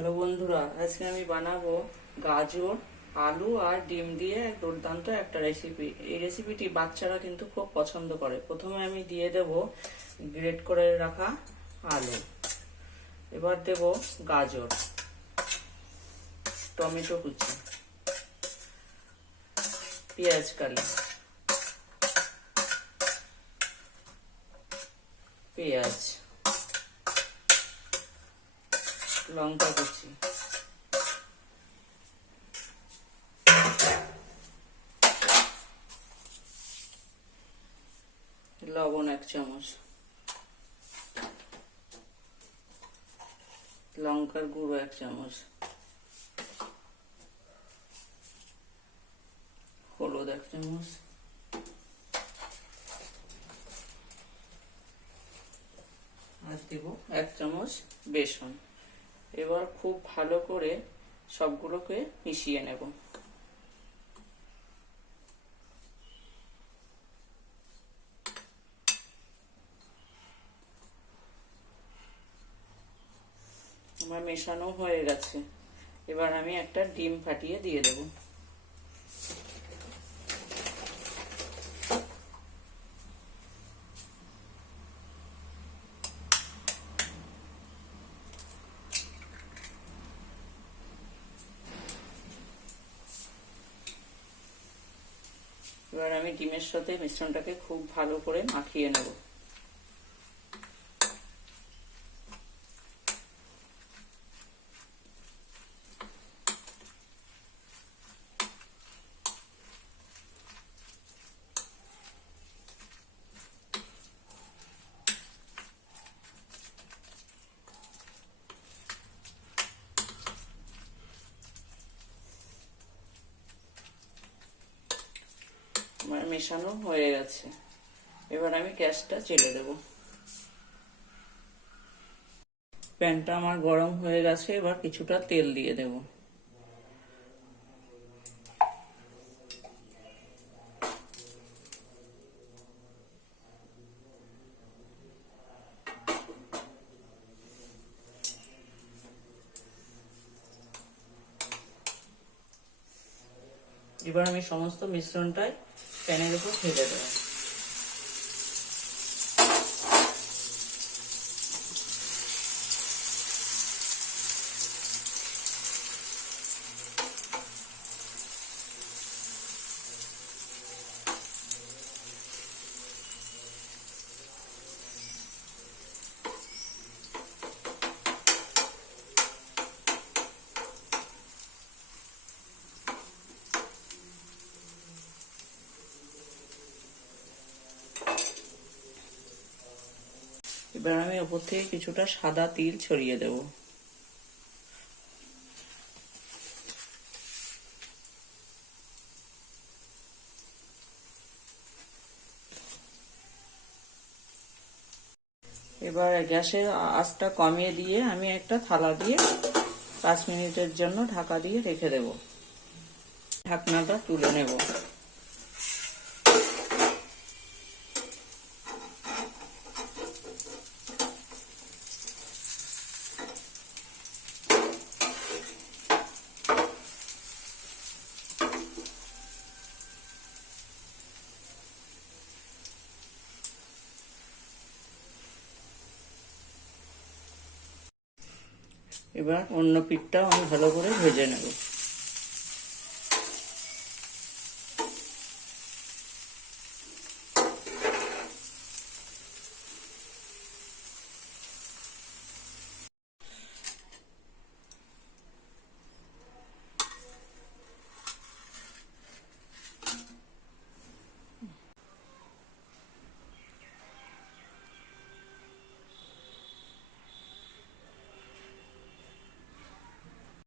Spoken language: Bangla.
হ্যালো বন্ধুরা, আজকে আমি বানাবো গাজর, আলু আর ডিম দিয়ে এক দুর্দান্ত একটা রেসিপি এই রেসিপিটি বাচ্চারা কিন্তু খুব পছন্দ করে। প্রথমে আমি দিয়ে দেব গ্রেট করে রাখা আলু। এবার দেব গাজর, টমেটো কুচি, পেঁয়াজ কালি, পেঁয়াজ। লঙ্কা কুচি। লবণ এক চামচ। লঙ্কার গুঁড়ো এক চামচ। হলুদ এক চামচ। আর দেব? এক চামচ বেসন। এবার খুব ভালো করে সবগুলোকে মিশিয়ে নেব। আমার মেশানো হয়ে গেছে। এবার আমি একটা ডিম ফাটিয়ে দিয়ে দেব। এবার আমি ডিমের সাথে মিশ্রণটাকে খুব ভালো করে মাখিয়ে নেব আমার মেশানো হয়ে গেছে। এবার আমি গ্যাসটা চেলে দেব। প্যানটা আমার গরম হয়ে গেছে, এবার কিছুটা তেল দিয়ে দেব। এবার আমি সমস্ত মিশ্রণটাই প্যানের উপর ফেলে দেবো। এবার আমি ওপর থেকে কিছুটা সাদা তিল ছড়িয়ে দেব। এবার গ্যাসের আঁচটা কমিয়ে দিয়ে আমি একটা থালা দিয়ে পাঁচ মিনিটের জন্য ঢাকা দিয়ে রেখে দেব। ঢাকনাটা তুলে নেব। এবার অন্য পিঠটাও আমি ভালো করে ভেজে নেব।